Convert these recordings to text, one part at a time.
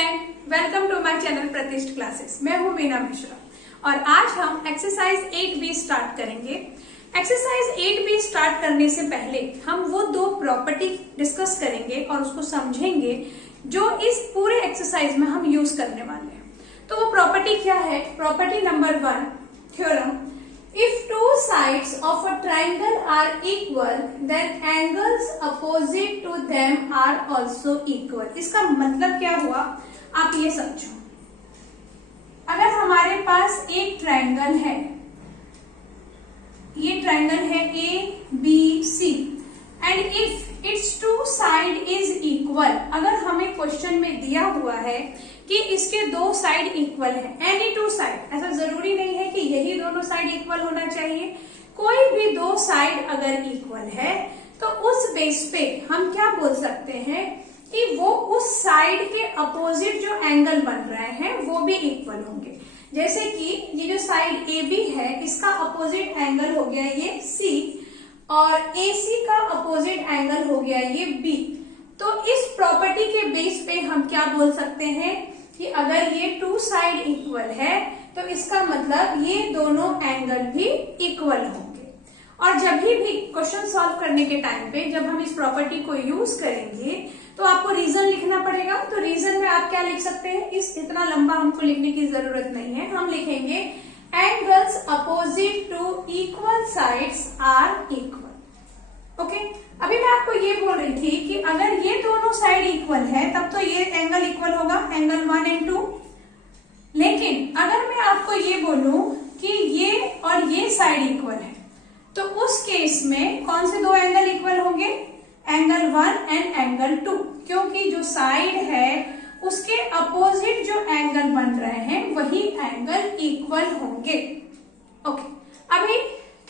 Friend, welcome to my channel Pratishtha classes. मैं हूं मीना मिश्रा और आज हम एक्सरसाइज 8B स्टार्ट करेंगे। एक्सरसाइज 8B स्टार्ट करने से पहले हम वो दो प्रॉपर्टी डिस्कस करेंगे और उसको समझेंगे जो इस पूरे एक्सरसाइज में हम यूज करने वाले हैं। तो वो प्रॉपर्टी क्या है? Property number 1, theorem, if two sides of a triangle are equal then angles opposite to them are also equal। इसका मतलब क्या हुआ, आप ये समझो। अगर हमारे पास एक ट्रायंगल है, ये ट्रायंगल है ABC and if its two side is equal, अगर हमें क्वेश्चन में दिया हुआ है कि इसके दो साइड इक्वल है, एनी टू साइड, ऐसा जरूरी नहीं है कि यही दोनों साइड इक्वल होना चाहिए, कोई भी दो साइड अगर इक्वल है तो उस बेस पे हम क्या बोल सकते हैं कि वो उस साइड के अपोजिट जो एंगल बन रहे हैं वो भी इक्वल होंगे। जैसे कि ये जो साइड AB है इसका अपोजिट एंगल हो गया ये C और AC का अपोजिट एंगल हो गया ये B। तो इस प्रॉपर्टी के बेस पे हम क्या बोल सकते हैं कि अगर ये टू साइड इक्वल है तो इसका मतलब ये दोनों एंगल भी इक्वल होंगे। और जब भी क्वेश्चन सॉल्व करने के टाइम पे जब हम इस प्रॉपर्टी को यूज करेंगे तो आपको रीजन लिखना पड़ेगा। तो रीजन में आप क्या लिख सकते हैं, इतना लंबा हमको लिखने की जरूरत नहीं है, हम लिखेंगे angles opposite to equal sides are equal. Okay, अभी मैं आपको ये बोल रही थी कि अगर ये दोनों साइड इक्वल है तब तो ये एंगल इक्वल होगा, एंगल 1 एंड 2। लेकिन अगर मैं आपको ये बोलूं कि ये और ये साइड इक्वल है तो उस केस में कौन से दो एंगल इक्वल होंगे? एंगल 1 एंड एंगल 2, क्योंकि जो साइड है उसके अपोजिट जो एंगल बन रहे हैं वही एंगल इक्वल होंगे। ओके, अभी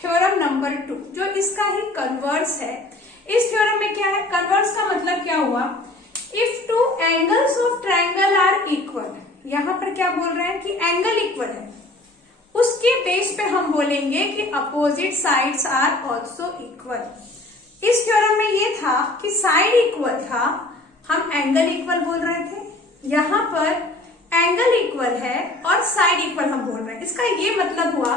थ्योरम नंबर 2 जो इसका ही कन्वर्स है। इस थ्योरम में क्या है, कन्वर्स का मतलब क्या हुआ, if two angles of triangle are equal, यहां पर क्या बोल रहे हैं कि एंगल इक्वल है, उसके बेस पे हम बोलेंगे कि opposite sides are also equal. इस थ्योरम में ये था कि साइड इक्वल था, हम एंगल इक्वल बोल रहे थे, यहां पर एंगल इक्वल है और साइड इक्वल हम बोल रहे हैं। इसका ये मतलब हुआ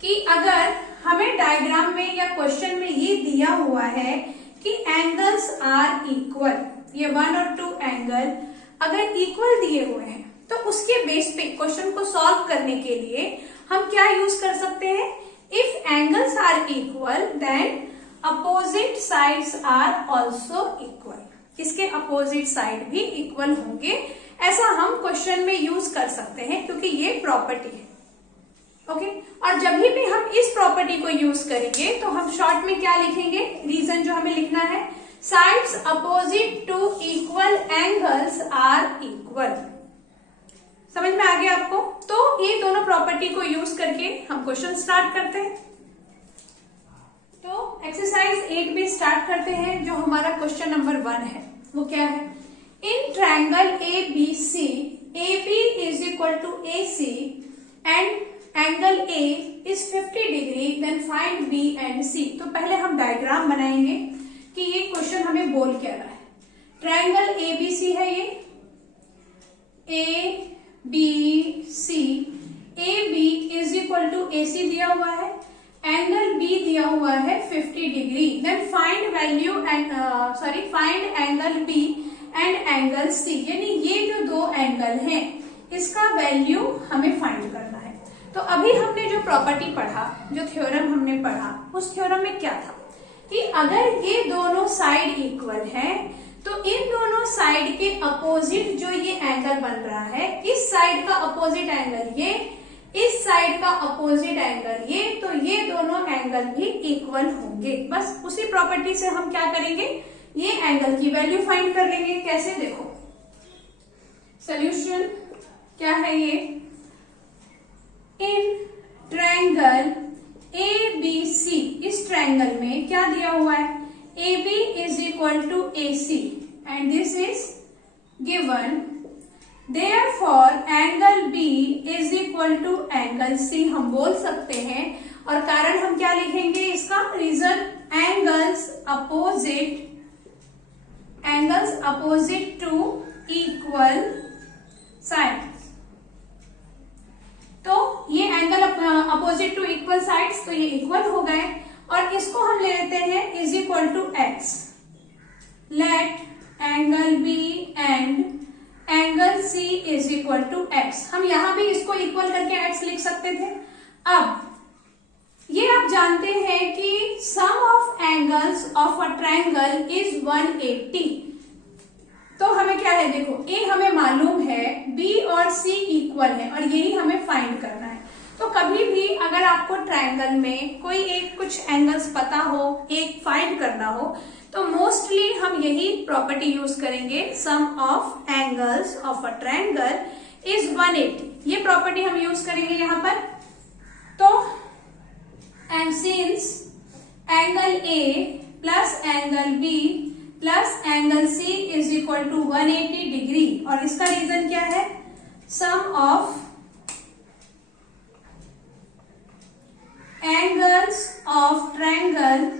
कि अगर हमें डायग्राम में या क्वेश्चन में ये दिया हुआ है कि एंगल्स आर इक्वल, ये 1 और 2 एंगल अगर इक्वल दिए हुए हैं तो उसके बेस पे क्वेश्चन को सॉल्व करने के लिए हम क्या यूज कर सकते हैं, if angles are equal then opposite sides are also equal. इसके अपोजिट साइड भी इक्वल होंगे, ऐसा हम क्वेश्चन में यूज कर सकते हैं क्योंकि ये प्रॉपर्टी है। ओके, और जब भी हम इस प्रॉपर्टी को यूज करेंगे तो हम शॉर्ट में क्या लिखेंगे, रीजन जो हमें लिखना है, sides opposite to equal angles are equal. समझ में आ गया आपको? तो ये दोनों प्रॉपर्टी को यूज करके हम क्वेश्चन स्टार्ट करते हैं। तो एक्सरसाइज 8B स्टार्ट करते हैं। जो हमारा क्वेश्चन नंबर 1 है वो क्या है, in triangle ABC AB is equal to AC and angle A is 50 degree, then find B and C। तो पहले हम डायग्राम बनाएंगे कि ये क्वेश्चन हमें बोल क्या रहा है। ट्रायंगल ABC है, ये ABC, AB is equal to AC दिया हुआ है, एंगल B दिया हुआ है 50 degree, then find value and find angle B and angle C, यानी ये जो दो एंगल हैं इसका वैल्यू हमें फाइंड करना है। तो अभी हमने जो प्रॉपर्टी पढ़ा, जो थ्योरम हमने पढ़ा, उस थ्योरम में क्या था कि अगर ये दोनों साइड इक्वल हैं तो इन दोनों साइड के अपोजिट जो ये एंगल बन रहा है, इस साइड का अपोजिट एंगल ये, इस साइड का अपोजिट एंगल ये, तो ये दोनों एंगल भी इक्वल होंगे। बस उसी प्रॉपर्टी से हम क्या करेंगे, ये एंगल की वैल्यू फाइंड कर लेंगे। कैसे, देखो सोल्यूशन क्या है, ये इन ट्रायंगल ABC, इस ट्रायंगल में क्या दिया हुआ है, AB is equal to AC and this is given, therefore angle B is equal to angle C हम बोल सकते हैं। और कारण हम क्या लिखेंगे इसका, reason angles opposite to equal ये इक्वल हो गए और इसको हम ले लेते हैं is equal to X. Let angle B and angle C is equal to X. हम यहां भी इसको इक्वल करके एक्स लिख सकते थे। अब ये आप जानते हैं कि sum of angles of a triangle is 180। तो हमें क्या है, देखो ए हमें मालूम है, बी और सी इक्वल है और यही हमें फाइंड करना है। तो कभी भी अगर आपको ट्रायंगल में कोई एक कुछ एंगल्स पता हो, एक फाइंड करना हो, तो मोस्टली हम यही प्रॉपर्टी यूज करेंगे, sum of angles of a triangle is 180। ये प्रॉपर्टी हम यूज करेंगे यहां पर। तो and since angle A plus angle B plus angle C is equal to 180 degree, और इसका रीजन क्या है, sum of angles of triangle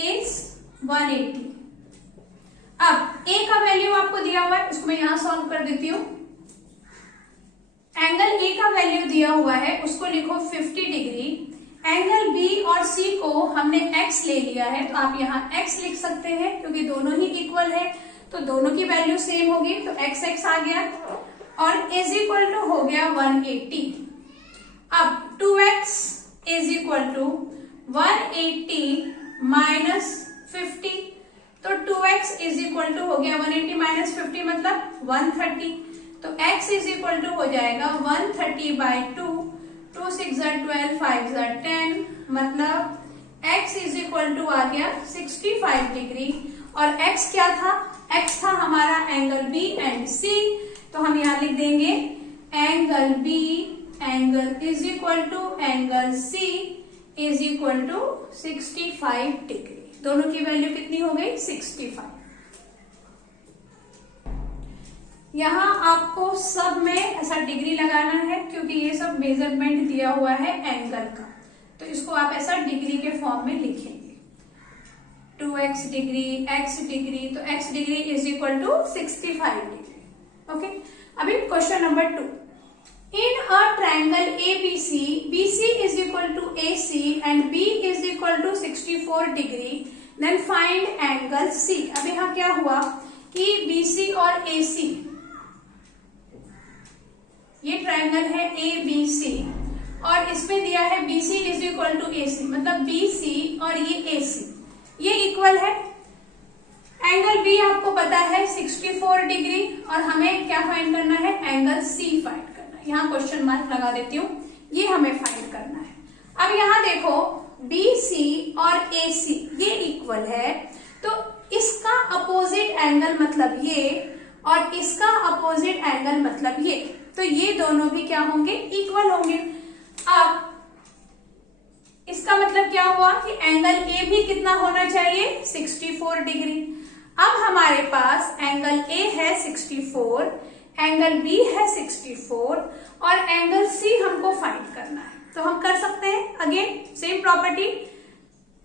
is 180। अब ए का वैल्यू आपको दिया हुआ है, उसको मैं यहां सॉल्व कर देती हूं। एंगल ए का वैल्यू दिया हुआ है, उसको लिखो 50 डिग्री। एंगल बी और सी को हमने x ले लिया है, तो आप यहाँ x लिख सकते हैं क्योंकि दोनों ही इक्वल है, तो दोनों की वैल्यू सेम होगी, तो x आ गया और इज इक्वल टू हो गया 180। अब 2x is equal to 180 minus 50, तो 2x इज इक्वल टू हो गया 180 माइनस 50 मतलब 130, तो x इज इक्वल टू हो जाएगा 130 बाई 2, 2 6 12 5 10, मतलब x इज इक्वल टू आ गया 65 डिग्री। और x क्या था, x था हमारा एंगल b एंड c, तो हम यहाँ लिख देंगे angle b angle is equal to angle c is equal to 65 degree. दोनों की वैल्यू कितनी हो गई, 65। यहाँ आपको सब में ऐसा डिग्री लगाना है क्योंकि ये सब मेजरमेंट दिया हुआ है एंगल का, तो इसको आप ऐसा डिग्री के फॉर्म में लिखेंगे, 2x डिग्री, x डिग्री, तो x degree is equal to 65 degree. Okay, अभी question number 2। In a triangle ABC, BC is equal to AC and B is equal to 64 degree, then find angle C। अब यहाँ क्या हुआ कि BC और AC, ये triangle है ABC और इसमें दिया है BC is equal to AC, मतलब BC और ये AC ये इक्वल है। एंगल B आपको पता है 64 डिग्री और हमें क्या फाइंड करना है, एंगल C फाइंड करना है। यहाँ क्वेश्चन मार्क लगा देती हूँ, ये हमें फाइंड करना है। अब यहाँ देखो BC और AC ये इक्वल है, तो इसका अपोजिट एंगल मतलब ये और इसका अपोजिट एंगल मतलब ये, तो ये दोनों भी क्या होंगे, इक्वल होंगे। अब इसका मतलब क्या हुआ कि एंगल ए भी कितना होना चाहिए, 64 डिग्री। अब हमारे पास एंगल ए है 64, एंगल बी है 64 और एंगल सी हमको फाइंड करना है, तो हम कर सकते हैं। Again same property,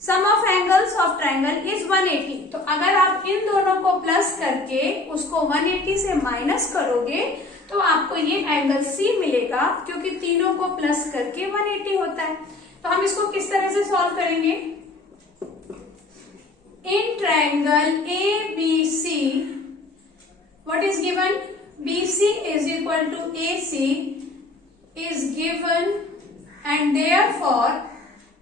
sum of angles of triangle is 180। तो अगर आप इन दोनों को प्लस करके उसको 180 से माइनस करोगे तो आपको ये एंगल सी मिलेगा, क्योंकि तीनों को प्लस करके 180 होता है। तो हम इसको किस तरह से सॉल्व करेंगे, in triangle ABC what is given, BC is equal to AC is given and therefore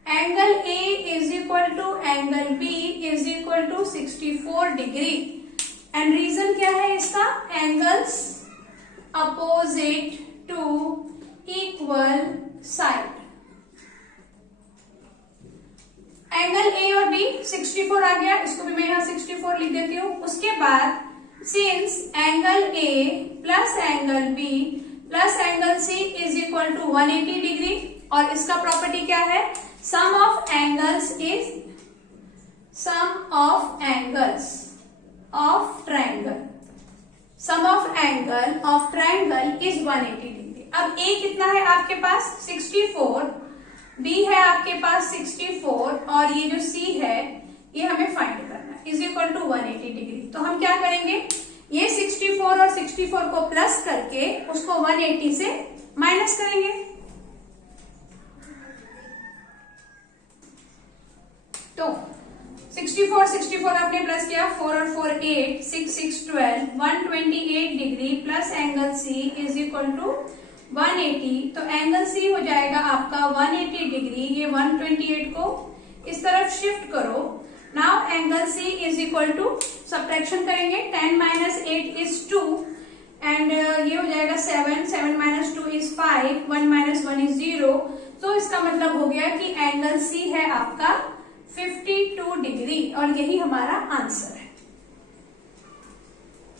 angle A is equal to angle B is equal to 64 degree. And reason क्या है इसका, angles opposite to equal side. Angle A और B 64 आ गया, इसको भी मैं यहाँ 64 लिख देती हूँ। उसके बाद since angle A plus angle B plus angle C is equal to 180 degree, और इसका प्रॉपर्टी क्या है, sum of angles is sum of angles of triangle, sum of angle of triangle is 180 degree. अब A कितना है आपके पास 64, B है आपके पास 64 और ये जो C है ये हमें फाइंड करना है, इज इक्वल टू 180 डिग्री। तो हम क्या करेंगे, ये 64 और 64 को प्लस करके उसको 180 से माइनस करेंगे। तो 64 आपने प्लस किया, 4 और 4 8, 6 6 12, 128 degree plus angle C is equal to 180। तो एंगल सी हो जाएगा आपका 180 डिग्री। ये 128 को इस तरफ शिफ्ट करो। Now angle C is equal to, subtraction करेंगे, 10 माइनस 8 इज 2 एंड ये हो जाएगा 7, 7 माइनस 2 इज 5, 1 माइनस 1 इज 0। तो इसका मतलब हो गया कि एंगल सी है आपका 52 डिग्री और यही हमारा आंसर है।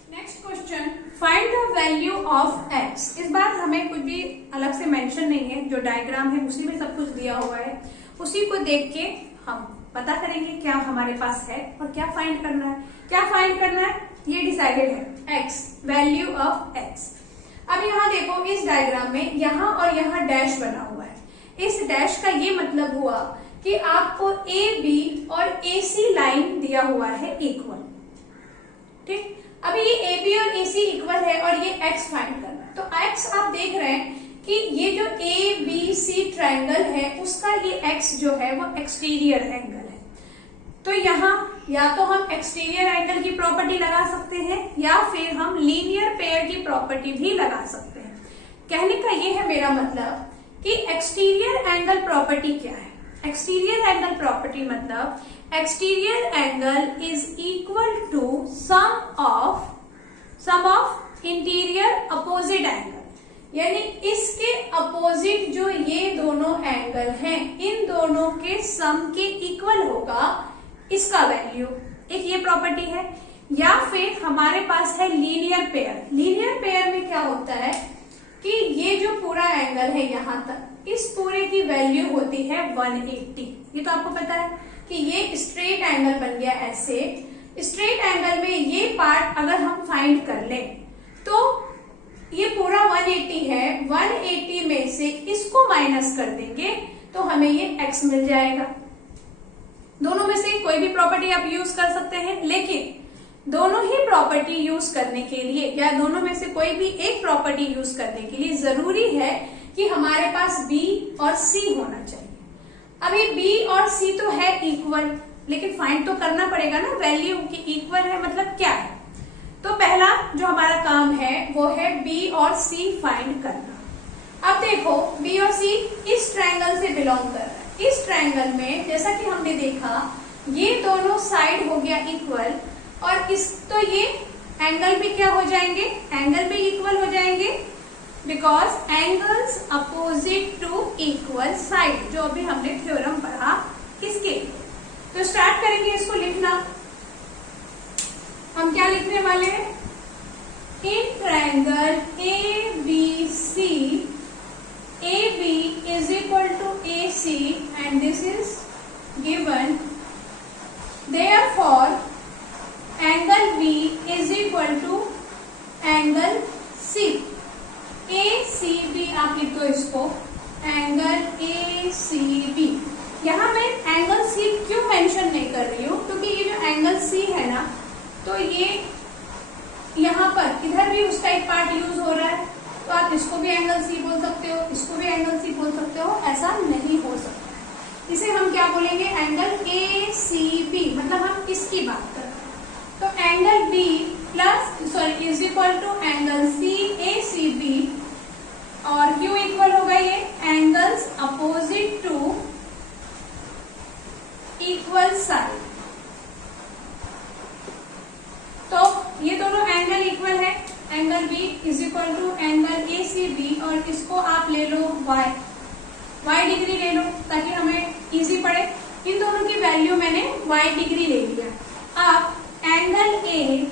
Next question, find the value of x। इस बार हमें कुछ भी अलग से मेंशन नहीं है, जो डायग्राम है उसी में सब कुछ दिया हुआ है, उसी को देख के हम पता करेंगे क्या हमारे पास है और क्या फाइंड करना है। क्या फाइंड करना है ये डिसाइडेड है, x, वैल्यू ऑफ x। अब यहाँ देखो इस डायग्राम में यहाँ और यहाँ डैश बना हुआ है। इस डैश का ये मतलब हुआ कि आपको ए बी और ए सी लाइन दिया हुआ है इक्वल। ठीक, अभी ये ए बी और ए सी इक्वल है और ये एक्स फाइंड करना है। तो एक्स आप देख रहे हैं कि ये जो ए बी सी ट्रायंगल है उसका ये एक्स जो है वो एक्सटीरियर एंगल है। तो यहाँ या तो हम एक्सटीरियर एंगल की प्रॉपर्टी लगा सकते हैं या फिर हम लीनियर पेयर की प्रॉपर्टी भी लगा सकते हैं। कहने का ये है मेरा मतलब कि एक्सटीरियर एंगल प्रॉपर्टी क्या है। एक्सटीरियर एंगल प्रॉपर्टी मतलब exterior angle is equal to sum of interior opposite angle, यानी इसके अपोजिट जो ये दोनों एंगल हैं इन दोनों के सम के इक्वल होगा इसका वैल्यू। एक ये प्रॉपर्टी है। या फिर हमारे पास है लीनियर पेयर। लीनियर पेयर में क्या होता है कि ये जो पूरा एंगल है यहाँ तक, इस पूरे की वैल्यू होती है 180। ये तो आपको पता है कि ये स्ट्रेट एंगल बन गया ऐसे। स्ट्रेट एंगल में ये पार्ट अगर हम फाइंड कर लें तो ये पूरा 180 है, 180 में से इसको माइनस कर देंगे तो हमें ये x मिल जाएगा। दोनों में से कोई भी प्रॉपर्टी आप यूज कर सकते हैं, लेकिन दोनों ही प्रॉपर्टी यूज करने के लिए या दोनों में से कोई भी एक प्रॉपर्टी यूज करने के लिए जरूरी है कि हमारे पास b और c होना चाहिए। अभी b और c तो है इक्वल, लेकिन फाइंड तो करना पड़ेगा ना वैल्यू की इक्वल है मतलब क्या है। तो पहला जो हमारा काम है वो है b और c फाइंड करना। अब देखो b और c इस ट्रायंगल से बिलोंग कर रहा है। इस ट्रायंगल में जैसा कि हमने देखा ये दोनों साइड हो गया इक्वल और इस तो ये एंगल भी क्या हो जाएंगे, एंगल भी इक्वल हो जाएंगे because angles opposite to equal side, जो अभी हमने थ्योरम पढ़ा किसके। तो स्टार्ट करेंगे इसको लिखना। हम क्या लिखने वाले हैं, in triangle A B C, A B is equal to A C and this is given, therefore angle B is equal to angle C। ACB आप लिख दो इसको, एंगल ACB। यहाँ मैं एंगल C क्यों मेंशन नहीं कर रही हूँ, क्योंकि ये जो एंगल C है ना, तो ये यहाँ पर इधर भी उसका एक पार्ट यूज हो रहा है, तो आप इसको भी एंगल C बोल सकते हो, इसको भी एंगल C बोल सकते हो, ऐसा नहीं हो सकता। इसे हम क्या बोलेंगे, एंगल ACB, मतलब हम इसकी बात कर रहे हैं। तो angle B plus sorry is equal to angle CACB और क्यों इक्वल होगा, ये angles opposite to equal side. तो ये दोनों एंगल इक्वल है, angle B is equal to angle ACB और इसको आप ले लो y डिग्री ले लो ताकि हमें इजी पड़े। इन दोनों की वैल्यू मैंने y डिग्री ले लिया। अब angle A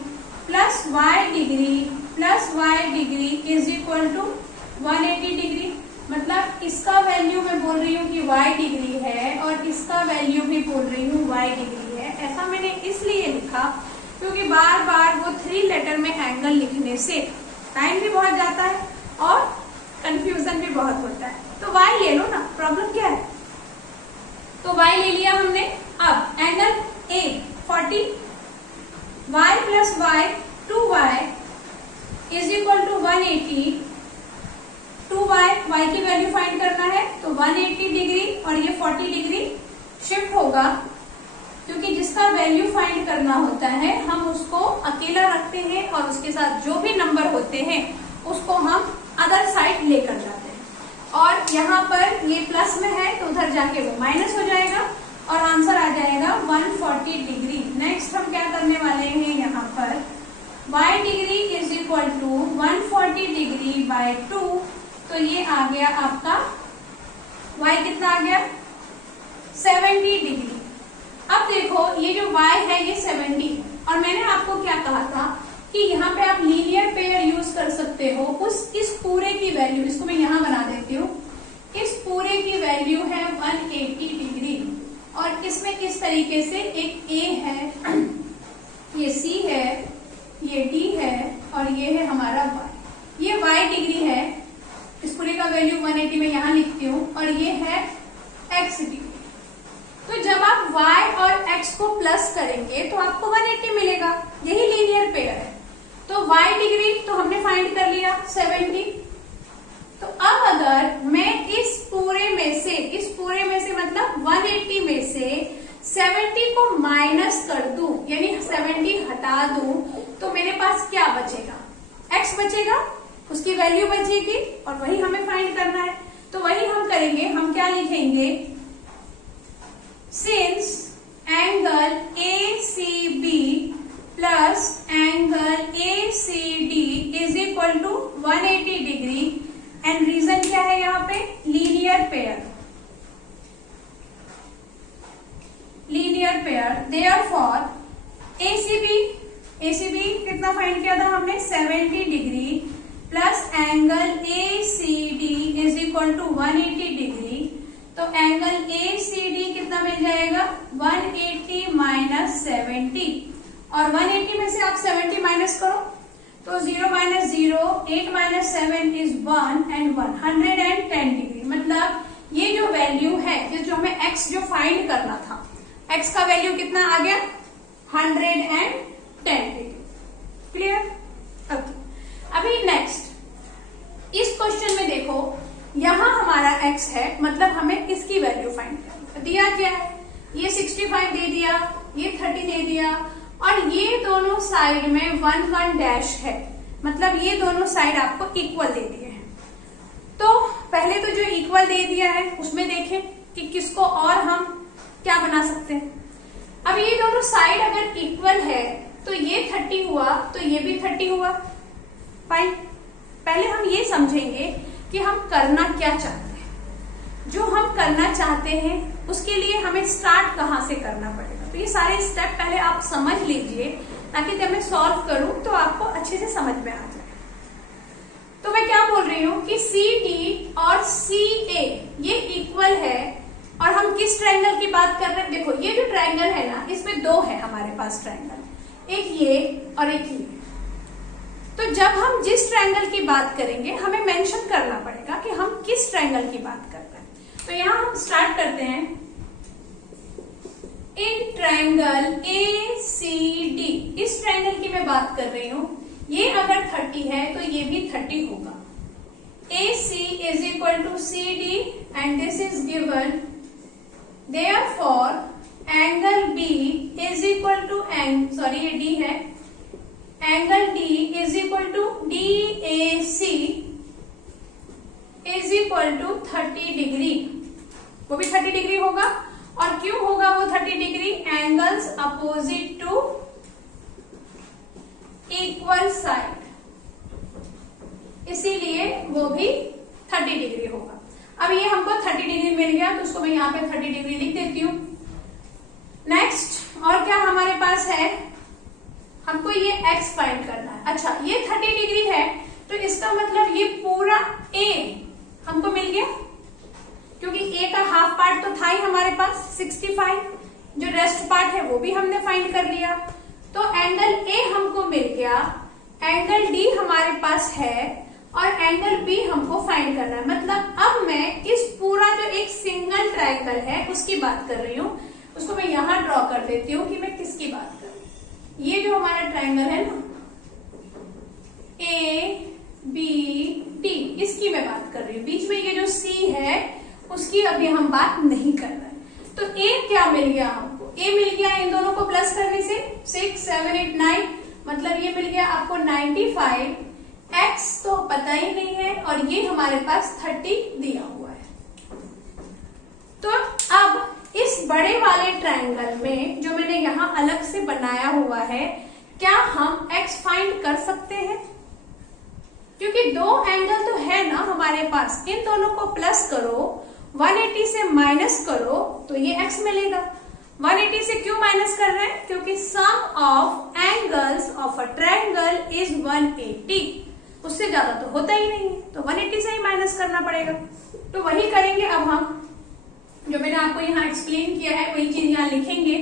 plus y degree is equal to 180 degree, मतलब इसका वैल्यू मैं बोल रही हूँ कि y डिग्री है और इसका वैल्यू भी बोल रही हूँ y डिग्री है। ऐसा मैंने इसलिए लिखा क्योंकि बार बार वो 3 लेटर में एंगल लिखने से टाइम भी बहुत जाता है और कंफ्यूजन भी बहुत होता है। तो y ले लो ना, प्रॉब्लम क्या है। तो y ले लिया हमने। अब angle A 40, y plus y 2y is equal to 180। 2y की वैल्यू फाइंड करना है तो 180 डिग्री और ये 40 डिग्री शिफ्ट होगा वैल्यू फाइंड करना होता है हम उसको अकेला रखते हैं और उसके साथ जो भी नंबर होते हैं उसको हम अदर साइड लेकर जाते हैं। और यहाँ पर ये प्लस में है तो उधर जाके वो माइनस हो जाएगा और आंसर आ जाएगा 140 डिग्री। नेक्स्ट हम क्या करने वाले हैं, यहाँ पर y degree is equal to 140 degree by 2, तो ये आ गया आपका y कितना आ गया 70 डिग्री। अब देखो ये जो y है ये 70 है और मैंने आपको क्या कहा था कि यहाँ पे आप लीनियर पेयर यूज कर सकते हो। इस पूरे की वैल्यू, इसको मैं यहाँ बना देती हूँ, इस पूरे की वैल्यू है 180 डिग्री और इसमें इस तरीके से एक a है, ये c है, ये d है और ये है हमारा y। ये y डिग्री है, इस पूरे का वैल्यू 180 में यहाँ लिखती हूँ और ये है x डिग्री। तो जब आप y और x को प्लस करेंगे तो आपको 180 मिलेगा, यही लीनियर पेयर है। तो y डिग्री तो हमने फाइंड कर लिया 70। तो अब अगर मैं इस पूरे में से मतलब 180 में से 70 को माइनस कर दूं, यानी 70 हटा दूं, तो मेरे पास क्या बचेगा, x बचेगा, उसकी वैल्यू बचेगी और वही हमें फाइंड करना है। तो वही हम करेंगे, हम क्या लिखेंगे, since angle ACB plus angle ACD is equal to 180 degree and reason क्या है यहाँ पे, लीनियर पेयर। देयरफॉर ACB कितना फाइंड किया था हमने 70 degree plus angle ACD is equal to 180 degree. तो एंगल ACD कितना मिल जाएगा 180 माइनस 70 और 180 में से आप 70 माइनस करो तो 0 minus 0, 8 minus 7 is 1 and 110 degree. मतलब ये जो वैल्यू है, जो हमें x जो फाइंड करना था, x का वैल्यू कितना आ गया 110 डिग्री। क्लियर? ओके, अभी नेक्स्ट इस क्वेश्चन में देखो, यहां हमारा x है, मतलब हमें इसकी वैल्यू फाइंड करनी। दिया क्या है, ये 65 दे दिया, ये 30 दे दिया और ये दोनों साइड में 1 1 डैश है, मतलब ये दोनों साइड आपको इक्वल दे दिए हैं। तो पहले तो जो इक्वल दे दिया है उसमें देखें कि किसको और हम क्या बना सकते हैं। अब ये दोनों साइड अगर इक्वल है तो ये 30 हुआ तो ये भी 30 हुआ। फाइन, पहले हम ये समझेंगे कि हम करना क्या चाहते हैं। जो हम करना चाहते हैं उसके लिए हमें स्टार्ट कहाँ से करना पड़ेगा, तो ये सारे स्टेप पहले आप समझ लीजिए ताकि जब मैं सॉल्व करूं तो आपको अच्छे से समझ में आ जाए। तो मैं क्या बोल रही हूँ कि CD और CA ये इक्वल है और हम किस ट्रायंगल की बात कर रहे हैं। देखो ये जो ट्रायंगल है ना, इसमें दो है हमारे पास ट्रायंगल, एक ये और एक ये। तो जब हम जिस ट्रायंगल की बात करेंगे हमें मेंशन करना पड़ेगा कि हम किस ट्रायंगल की बात कर रहे हैं। तो यहां हम स्टार्ट करते हैं, इन ट्रायंगल ACD, इस ट्रायंगल की मैं बात कर रही हूं। ये अगर 30 है तो ये भी 30 होगा। AC is equal to CD and this is given, therefore angle B is equal to ये D है, angle D is equal to DAC is equal to 30 degree. वो भी 30 डिग्री होगा और क्यों होगा वो 30 degree, angles opposite to equal side, इसीलिए वो भी 30 डिग्री होगा। अब ये हमको 30 डिग्री मिल गया तो उसको मैं यहाँ पे 30 डिग्री लिख देती हूँ। नेक्स्ट और क्या हमारे पास है, हमको ये x फाइंड करना है। अच्छा ये 30 डिग्री है तो इसका मतलब ये पूरा A हमको मिल गया, क्योंकि A का हाफ पार्ट तो था ही हमारे पास 65, जो रेस्ट पार्ट है वो भी हमने फाइंड कर लिया। तो एंगल A हमको मिल गया, एंगल D हमारे पास है और एंगल B हमको फाइंड करना है। मतलब अब मैं इस पूरा जो एक सिंगल ट्रायंगल है उसकी बात कर रही हूँ, उसको मैं यहां ड्रॉ कर देती हूँ कि मैं किसकी बात कर रही हूँ। ये जो हमारा ट्रायंगल है ना ABD, इसकी मैं बात कर रही हूँ। बीच में ये जो C है उसकी अभी हम बात नहीं कर रहे हैं। तो A क्या मिल गया हमको, ए मिल गया इन दोनों को प्लस करने से 6, 7, 8, 9, मतलब ये मिल गया आपको 95, x तो पता ही नहीं है और ये हमारे पास 30 दिया हुआ है। तो अब इस बड़े वाले ट्रायंगल में जो मैंने यहां अलग से बनाया हुआ है, क्या हम x फाइंड कर सकते हैं? क्योंकि दो एंगल तो है ना हमारे पास, इन दोनों को प्लस करो, 180 से माइनस करो तो ये x मिलेगा। 180 से क्यों माइनस कर रहे हैं? क्योंकि sum of angles of a triangle is 180, उससे ज्यादा तो होता ही नहीं है, तो 180 से ही माइनस करना पड़ेगा। तो वही करेंगे अब हम, जो मैंने आपको यहाँ एक्सप्लेन किया है वही चीज यहाँ लिखेंगे।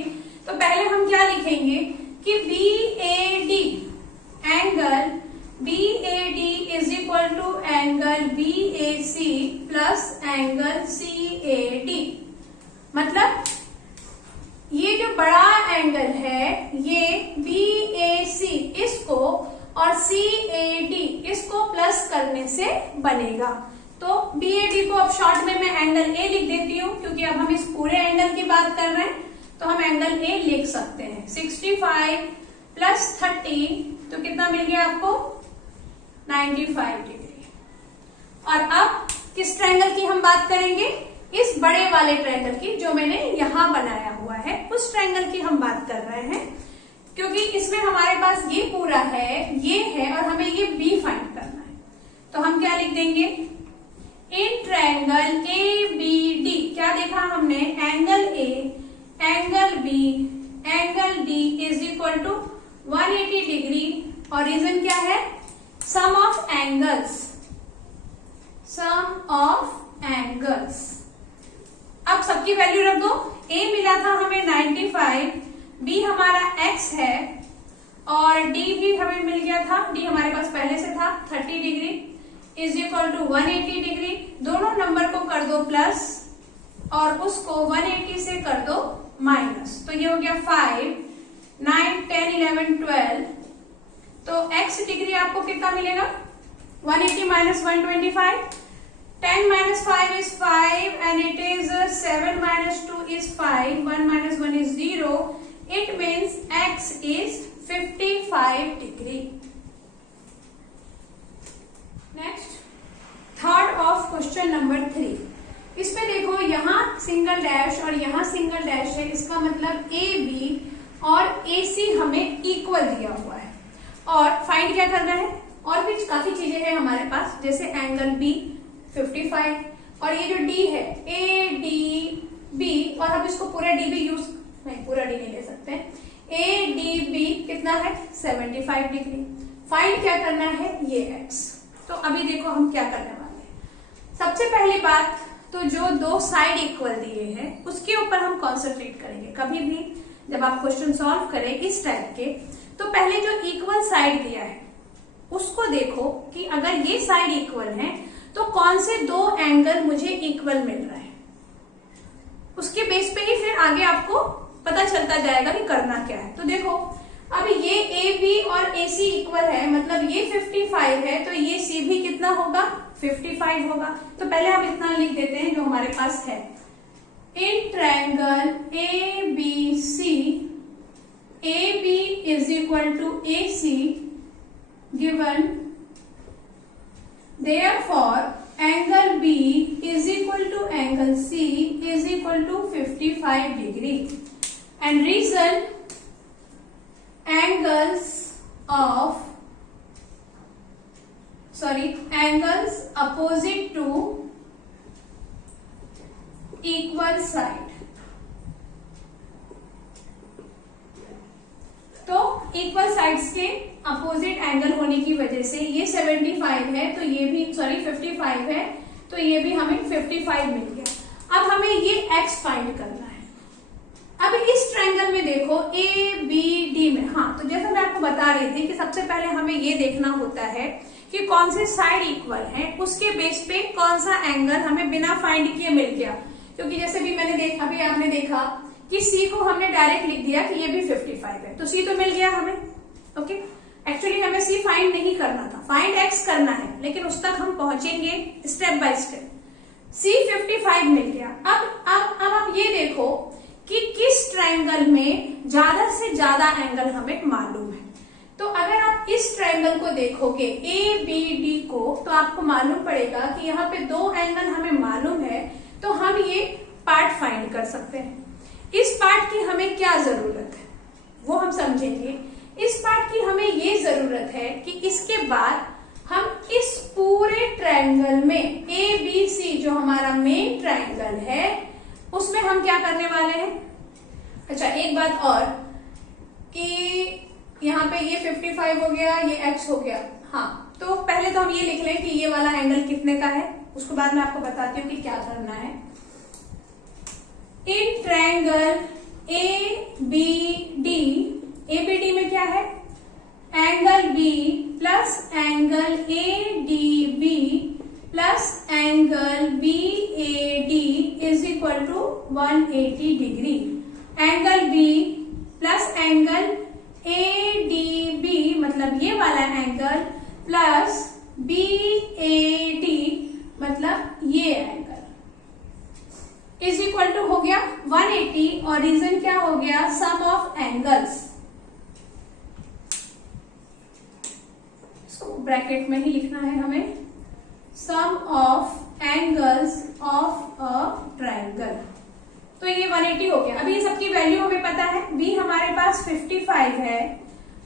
तो पहले हम क्या लिखेंगे कि BAD angle BAD is equal to angle BAC plus angle CAD। मतलब ये जो बड़ा एंगल है ये BAC इसको और CAD इसको प्लस करने से बनेगा। तो BAD को अब शॉर्ट में मैं एंगल A लिख देती हूँ, क्योंकि अब हम इस पूरे एंगल की बात कर रहे हैं तो हम एंगल A लिख सकते हैं। 65 प्लस 30 तो कितना मिल गया आपको? 95 डिग्री। और अब किस ट्रायंगल की हम बात करेंगे? इस बड़े वाले ट्रायंगल की, जो मैंने यहां बनाया हुआ है उस ट्रायंगल की हम बात कर रहे हैं, क्योंकि इसमें हमारे पास ये पूरा है, ये है और हमें ये B फाइंड करना है। तो हम क्या लिख देंगे? इन ट्रायंगल ABD क्या देखा हमने? Angle A, angle B, angle D is equal to 180 degree और रीजन क्या है? Sum of angles, sum of angles. अब सबकी वैल्यू रख दो। A मिला था हमें 95, B हमारा x है और D भी हमें मिल गया था, D हमारे पास पहले से था 30 degree is equal to 180 degree. दोनों नंबर को कर दो प्लस और उसको 180 से कर दो माइनस, तो ये हो गया 5, 9, 10, 11, 12। तो x डिग्री आपको कितना मिलेगा? 180 minus 125, 10 minus 5 is 5 and it is 7 minus 2 is 5, 1 minus 1 is 0. It means x is 55 degree. Next, third of question number 3. इसमें देखो यहाँ सिंगल डैश और यहाँ सिंगल डैश है, इसका मतलब AB और AC हमें इक्वल दिया हुआ है और फाइंड क्या करना है? और भी काफी चीजें हैं हमारे पास, जैसे एंगल B 55 और ये जो D है ADB, और हम इसको पूरा DB यूज नहीं, पूरा D नहीं ले सकते हैं। ADB कितना है? 75 डिग्री। फाइंड क्या करना है? ये x। तो अभी देखो हम क्या करने वाले हैं। सबसे पहली बात तो जो दो साइड इक्वल दिए हैं उसके ऊपर हम कॉन्सेंट्रेट करेंगे। कभी भी जब आप क्वेश्चन सॉल्व करें इस टाइप के, तो पहले जो इक्वल साइड दिया है उसको देखो कि अगर ये साइड इक्वल है तो कौन से दो एंगल मुझे इक्वल मिल रहा है, उसके बेस पे ही फिर आगे आपको पता चलता जाएगा कि करना क्या है। तो देखो अब ये AB और AC इक्वल है, मतलब ये 55 है तो ये C भी कितना होगा? 55 होगा। तो पहले हम इतना लिख देते हैं जो हमारे पास है। In triangle ABC, AB is equal to AC given, therefore angle B is equal to angle C is equal to 55 degree and reason angles opposite to equal side। तो इक्वल साइड्स के अपोजिट एंगल होने की वजह से ये 75 है तो ये भी 55 है तो ये भी हमें 55 मिल गया। अब हमें ये x फाइंड करना है। अब इस ट्रायंगल में देखो ABD में, हाँ तो जैसा मैं आपको बता रही थी कि सबसे पहले हमें ये देखना होता है कि कौन से साइड इक्वल है, उसके बेस पे कौन सा एंगल हमें बिना फाइंड किए मिल गया। क्योंकि जैसे भी अभी आपने देखा कि C को हमने डायरेक्ट लिख दिया कि ये भी 55 है तो C तो मिल गया हमें। ओके, एक्चुअली हमें C फाइंड नहीं करना था, फाइंड x करना है, लेकिन उस तक हम पहुंचेंगे स्टेप बाय स्टेप। C 55 मिल गया। अब आप ये देखो कि किस ट्रायंगल में ज्यादा से ज्यादा एंगल हमें मालूम है। तो अगर आप इस ट्रायंगल को देखोगे ABD को, तो आपको मालूम पड़ेगा कि यहाँ पे दो एंगल हमें मालूम है, तो हम ये पार्ट फाइंड कर सकते हैं। इस पार्ट की हमें क्या जरूरत है वो हम समझेंगे। इस पार्ट की हमें ये जरूरत है कि इसके बाद हम इस पूरे ट्रायंगल में ABC जो हमारा मेन ट्रायंगल है उसमें हम क्या करने वाले हैं। अच्छा, एक बात और कि यहाँ पे ये 55 हो गया, ये x हो गया। हाँ, तो पहले तो हम ये लिख लें कि ये वाला एंगल कितने का है, उसके बाद मैं आपको बताती हूँ कि क्या करना है। इन ट्रायंगल ABD में क्या है, angle B plus angle ADB plus angle BAD is equal to 180 degree. Angle B plus angle ADB मतलब ये वाला एंगल प्लस BAD मतलब ये एंगल इज इक्वल टू हो गया 180 और रीजन क्या हो गया, सम ऑफ एंगल्स। इसको ब्रैकेट में ही लिखना है हमें, sum of angles of a triangle. तो ये 180 हो गया। अभी सबकी वैल्यू हमें पता है, B हमारे पास 55 है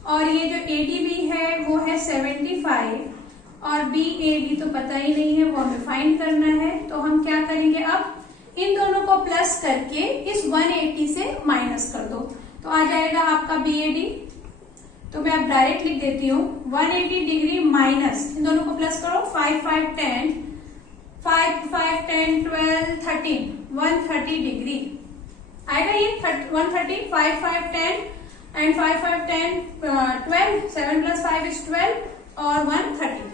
और ये जो ADB है वो है 75 और BAD तो पता ही नहीं है, वो हमें फाइंड करना है। तो हम क्या करेंगे, अब इन दोनों को प्लस करके इस 180 से माइनस कर दो, तो आ जाएगा आपका BAD। तो मैं अब डायरेक्ट लिख देती हूँ 180 डिग्री माइनस, इन दोनों को प्लस करो, 5 5 10 5 5 10 12 13 130 डिग्री आएगा। ये 130 5 5 10 एंड 5 5 10 12 7 प्लस 5 इज 12 और 130।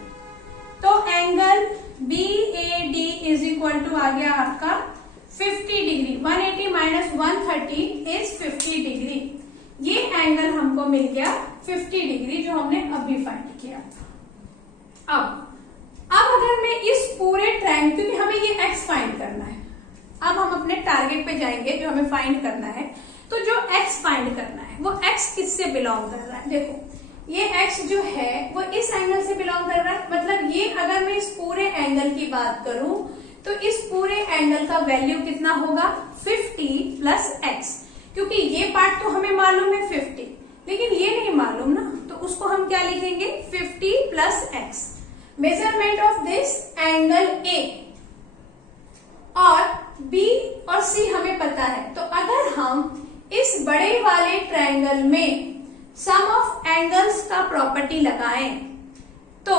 तो angle BAD is equal to आ गया आपका 50 डिग्री। 180 minus 130 is 50 degree. ये एंगल हमको मिल गया 50 डिग्री जो हमने अभी फाइंड किया। अब अगर मैं इस पूरे ट्रायंगल, क्योंकि हमें ये x फाइंड करना है, अब हम अपने टारगेट पे जाएंगे जो हमें फाइंड करना है। तो जो x फाइंड करना है वो x किससे बिलोंग कर रहा है, देखो ये x जो है वो इस एंगल से बिलोंग कर रहा है। मतलब ये अगर मैं इस पूरे एंगल की बात करूं तो इस पूरे एंगल का वैल्यू कितना होगा, 50 प्लस x, क्योंकि ये पार्ट तो हमें मालूम है 50, लेकिन ये नहीं मालूम ना, तो उसको हम क्या लिखेंगे 50 plus x। Measurement of this angle A और B और C हमें पता है। तो अगर हम इस बड़े वाले ट्रायंगल में सम ऑफ एंगल्स का प्रॉपर्टी लगाएं तो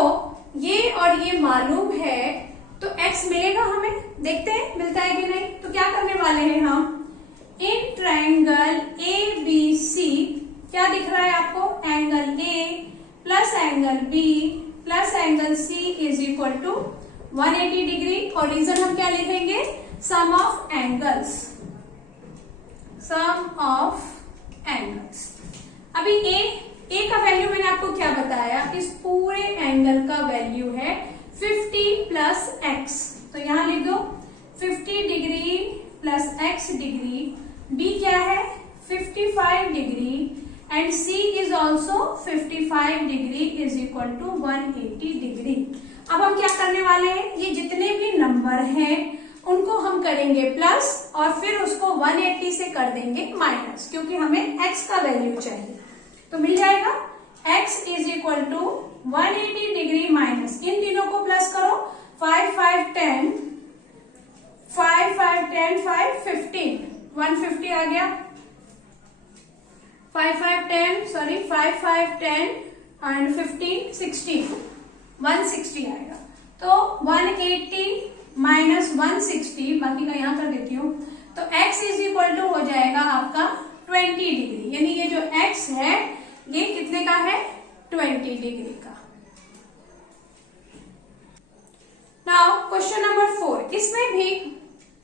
ये और ये मालूम है, तो x मिलेगा हमें। देखते हैं मिलता है कि नहीं। तो क्या करने वाले हैं हम, इन ट्रायंगल ABC क्या दिख रहा है आपको, angle A plus angle B plus angle C is equal to 180 degree और रीजन हम क्या लिखेंगे, sum of angles, sum of angles. अभी A का वैल्यू मैंने आपको क्या बताया, इस पूरे एंगल का वैल्यू है 50 प्लस x। तो यहां लिख दो 50 degree plus x degree, B क्या है 55 degree and C is also 55 degree is equal to 180 degree. अब हम क्या करने वाले हैं, ये जितने भी नंबर हैं उनको हम करेंगे प्लस और फिर उसको 180 से कर देंगे माइनस, क्योंकि हमें x का वैल्यू चाहिए। तो मिल जाएगा x is equal to 180 degree minus, इन तीनों को प्लस करो, 5 5 10 5 5 10 5 15 150 आ गया। 5 5 10 सॉरी 5 5 10 एंड 15 60 160 आएगा। तो 180 माइनस 160, बाकी का यहां कर देती हूँ, तो x इज इक्वल टू हो जाएगा आपका 20 डिग्री, यानी ये जो x है ये कितने का है, 20 डिग्री का। नाउ क्वेश्चन नंबर 4, इसमें भी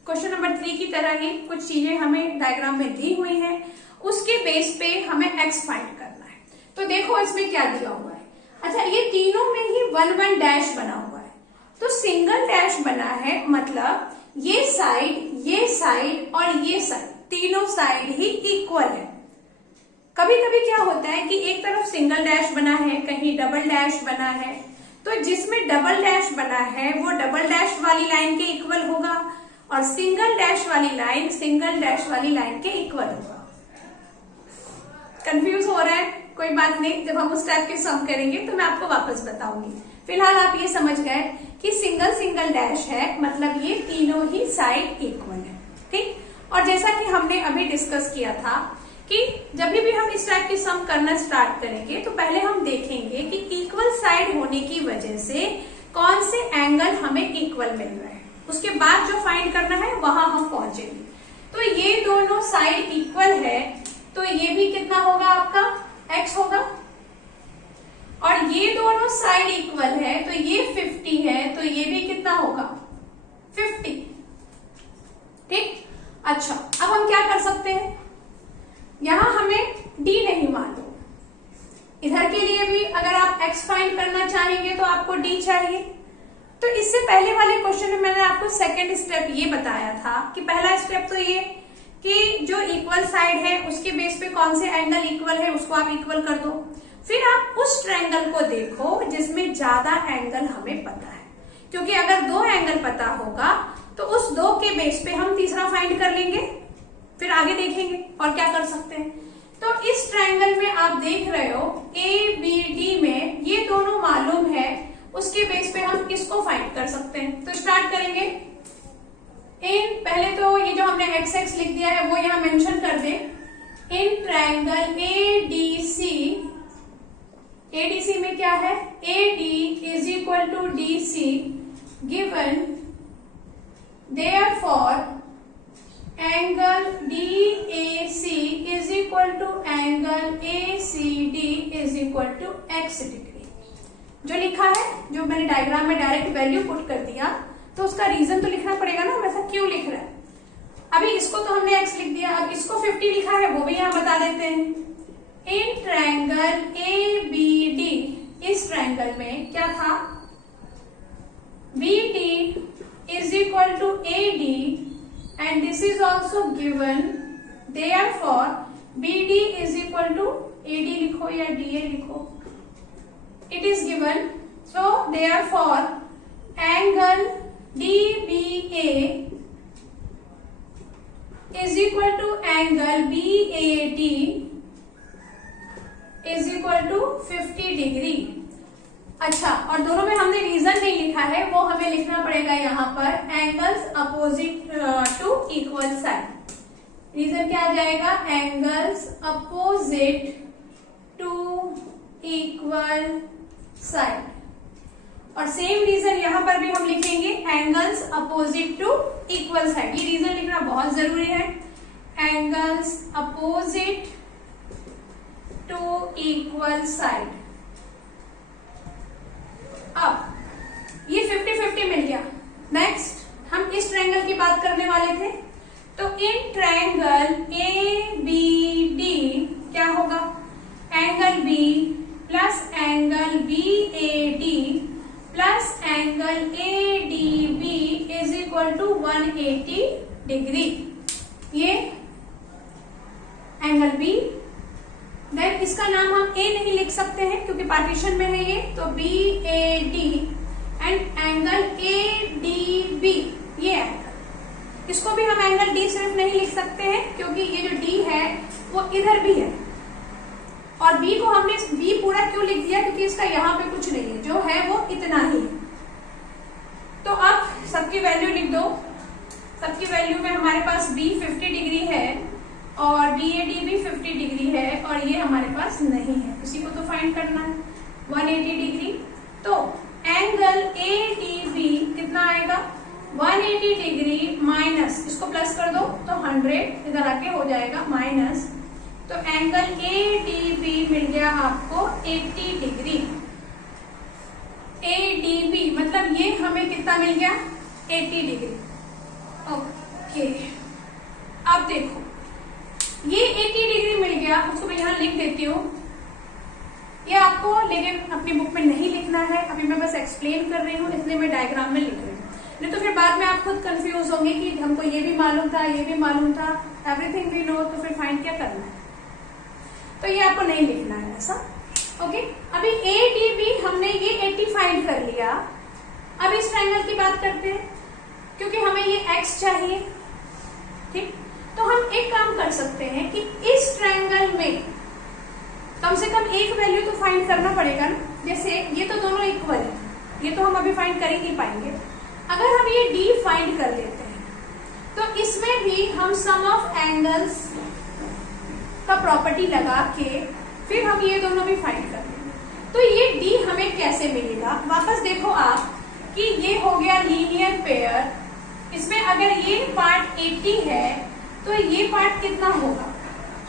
क्वेश्चन नंबर 3 की तरह ही कुछ चीजें हमें डायग्राम में दी हुई हैं, उसके बेस पे हमें x फाइंड करना है। तो देखो इसमें क्या दिया हुआ है। अच्छा, ये तीनों में ही 1 1 डैश बना हुआ है, तो सिंगल डैश बना है, मतलब ये साइड और ये साइड तीनों साइड ही इक्वल है। कभी कभी क्या होता है कि एक तरफ सिंगल डैश बना है, कहीं डबल डैश बना है, तो जिसमें डबल डैश बना है वो डबल डैश वाली लाइन के इक्वल होगा और सिंगल डैश वाली लाइन सिंगल डैश वाली लाइन के इक्वल होगा। कंफ्यूज हो रहा है? कोई बात नहीं, जब हम उस टाइप के सम करेंगे तो मैं आपको वापस बताऊंगी। फिलहाल आप ये समझ गए कि सिंगल सिंगल डैश है मतलब ये तीनों ही साइड इक्वल है, ठीक। और जैसा कि हमने अभी डिस्कस किया था कि जब भी हम इस टाइप की सम करना स्टार्ट करेंगे तो पहले हम देखेंगे कि इक्वल साइड होने की वजह से कौन से एंगल हमें इक्वल मिल रहे हैं, उसके बाद जो फाइंड करना है वहां हम पहुंचेंगे। तो ये दोनों साइड इक्वल है तो ये भी कितना होगा आपका x होगा, और ये दोनों साइड इक्वल है तो ये 50 है तो ये भी कितना होगा 50, ठीक। अच्छा, अब हम क्या कर सकते हैं, यहां हमें d नहीं मालूम, इधर के लिए भी अगर आप x फाइंड करना चाहेंगे तो आपको d चाहिए। तो इससे पहले वाले क्वेश्चन में मैंने आपको सेकंड स्टेप ये बताया था कि पहला स्टेप तो ये कि जो इक्वल साइड है उसके बेस पे कौन से एंगल इक्वल है उसको आप इक्वल कर दो, फिर आप उस ट्रायंगल को देखो जिसमें ज्यादा एंगल हमें पता है, क्योंकि अगर दो एंगल पता होगा तो उस दो के बेस पे हम तीसरा फाइंड कर लेंगे, फिर आगे देखेंगे और क्या कर सकते हैं। तो इस ट्रायंगल में आप देख रहे हो ABD में ये दोनों मालूम है, उसके बेस पे हम किसको फाइंड कर सकते हैं। तो स्टार्ट करेंगे इन, पहले तो ये जो हमने XX लिख दिया है वो यहाँ मेंशन कर दे। इन ट्रायंगल ADC में क्या है, AD is equal to DC given therefore angle DAC is equal to angle ACD is equal to x degree. जो लिखा है, जो मैंने डायग्राम में डायरेक्ट वैल्यू पुट कर दिया, तो उसका रीजन तो लिखना पड़ेगा ना, वैसा क्यों लिख रहा है। अभी इसको तो हमने x लिख दिया, अब इसको 50 लिखा है वो भी यहां बता देते हैं। इन ट्रायंगल ABD, इस ट्रायंगल में क्या था, BD is equal to AD and this is also given, therefore BD is equal to AD लिखो या DA लिखो, it is given, so therefore angle DBA is equal to angle BAD is equal to 50 degree. अच्छा, और दोनों में हमने reason नहीं लिखा है, वो हमें लिखना पड़ेगा यहाँ पर angles opposite to equal side. Reason क्या आ जाएगा, angles opposite to equal side, और सेम रीजन यहाँ पर भी हम लिखेंगे angles opposite to equal side. ये रीजन लिखना बहुत जरूरी है, angles opposite to equal side. अब ये 50-50 मिल गया। नेक्स्ट हम इस ट्रायंगल की बात करने वाले थे, तो इन ट्रायंगल ABD क्या होगा, angle B plus angle BAD plus angle ADB is equal to 180 degree. ये एंगल B, देन इसका नाम हम A नहीं लिख सकते हैं क्योंकि पार्टीशन में है ये, तो BAD एंड एंगल ADB, ये एंगल, इसको भी हम एंगल D सिर्फ नहीं लिख सकते हैं क्योंकि ये जो D है वो इधर भी है, और B को हमने B पूरा क्यों लिख दिया, क्योंकि इसका यहाँ पे कुछ नहीं है, जो है वो इतना ही है। तो अब सबकी वैल्यू लिख दो, सबकी वैल्यू में हमारे पास B 50 डिग्री है और BAD भी 50 डिग्री है, और ये हमारे पास नहीं है, इसी को तो फाइंड करना है 180 डिग्री। तो एंगल ADB कितना आएगा, 180 डिग्री माइनस, इसको प्लस कर दो तो 100 इधर आके हो जाएगा माइनस, तो एंगल ADB मिल गया आपको 80 डिग्री। ADB मतलब ये हमें कितना मिल गया, 80 डिग्री। ओके, अब देखो ये 80 डिग्री मिल गया, उसको मैं यहाँ लिख देती हूँ, ये आपको लेकिन अपनी बुक में नहीं लिखना है, अभी मैं बस एक्सप्लेन कर रही हूँ इसलिए मैं डायग्राम में लिख रही हूँ, नहीं तो फिर बाद में आप खुद कंफ्यूज होंगे कि हमको ये भी मालूम था ये भी मालूम था, एवरीथिंग वी नो, तो फिर फाइंड क्या करना है? तो ये आपको नहीं लिखना है ऐसा। ओके, अभी ADB हमने ये 80 फाइंड कर लिया। अब इस ट्रायंगल की बात करते हैं, क्योंकि हमें ये x चाहिए। ठीक, तो हम एक काम कर सकते हैं कि इस ट्रायंगल में कम से कम एक वैल्यू तो फाइंड करना पड़ेगा ना। जैसे ये तो दोनों इक्वल है, ये तो हम अभी फाइंड कर ही नहीं पाएंगे। अगर हम ये D फाइंड कर लेते हैं तो इसमें भी हम सम ऑफ एंगल्स का प्रॉपर्टी लगा के फिर हम ये दोनों भी फाइंड कर लेंगे। तो ये D हमें कैसे मिलेगा? वापस देखो आप कि ये हो गया लीनियर पेयर। इसमें अगर ये पार्ट 80 है तो ये पार्ट कितना होगा?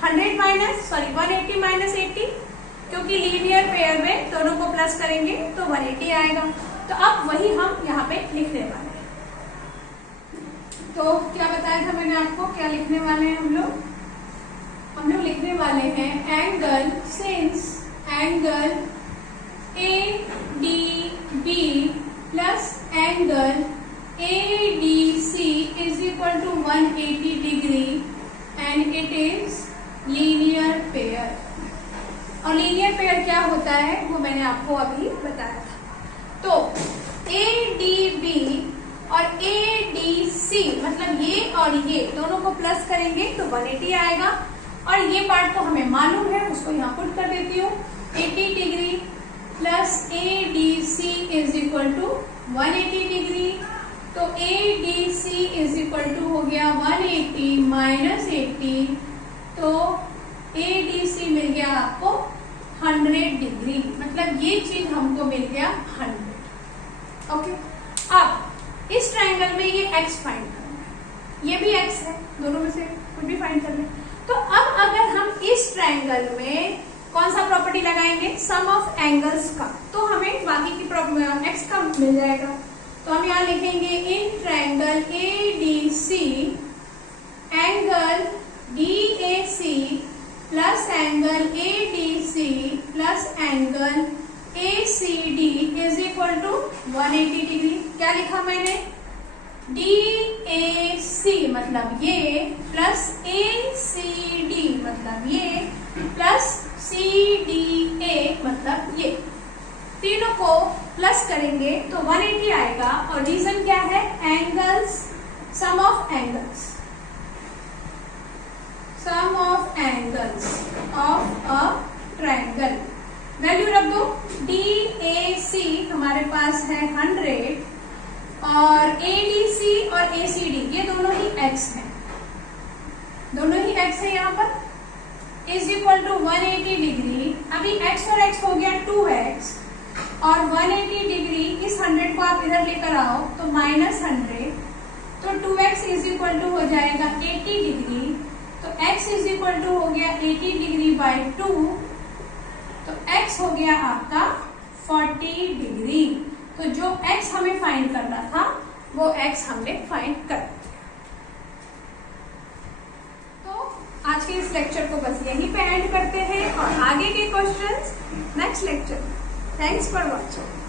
180 माइनस 80, क्योंकि लीनियर पेयर में दोनों को प्लस करेंगे तो 180 आएगा। तो अब वही हम यहाँ पे लिखने वाले हैं। तो क्या बताया था मैंने आपको, क्या लिखने वाले हैं हम लोग? हम लोग लिखने वाले हैं angle, since angle ADB plus angle ADC is equal to 180 degree and it is linear pair. और लीनियर पेयर क्या होता है वो मैंने आपको अभी बताया था। तो ADB और ADC मतलब ये और ये दोनों को प्लस करेंगे तो 180 आएगा। और ये पार्ट तो हमें मालूम है, उसको यहाँ पुट कर देती हूँ। 80 degree plus ADC is equal to 180 degree. तो ADC इज इक्वल टू हो गया 180 माइनस 80, तो ADC मिल गया आपको 100 डिग्री। मतलब ये चीज हमको मिल गया 100। ओके, अब इस ट्रायंगल में ये x फाइंड करना है, ये भी x है, दोनों में से कुछ भी फाइंड कर ले। तो अब अगर हम इस ट्रायंगल में कौन सा प्रॉपर्टी लगाएंगे? सम ऑफ एंगल्स का, तो हमें बाकी की x का मिल जाएगा। तो हम यहाँ लिखेंगे in triangle ADC angle DAC plus angle ADC plus angle ACD is equal to 180 degree. क्या लिखा मैंने? DAC मतलब ये प्लस ACD मतलब ये प्लस CDA मतलब ये, तीनों को प्लस करेंगे तो 180 आएगा। और रीजन क्या है? Angles, sum of angles, sum of angles of a triangle. Value रख दो। DAC हमारे पास है 100 और ADC और ACD ये दोनों ही x हैं, दोनों ही x है यहाँ पर। Is equal to 180 degree. अभी x और x हो गया 2x और 180 डिग्री, इस 100 को आप इधर लेकर आओ तो माइनस 100, तो 2x इज इक्वल टू हो जाएगा 80 डिग्री। तो x इज इक्वल टू हो गया 80 डिग्री बाई 2, तो x हो गया आपका 40 डिग्री। तो जो x हमें फाइंड करना था वो x हमने फाइंड कर दिया। तो आज के इस लेक्चर को बस यहीं पे एंड करते हैं और आगे के questions next lecture. Thanks for watching.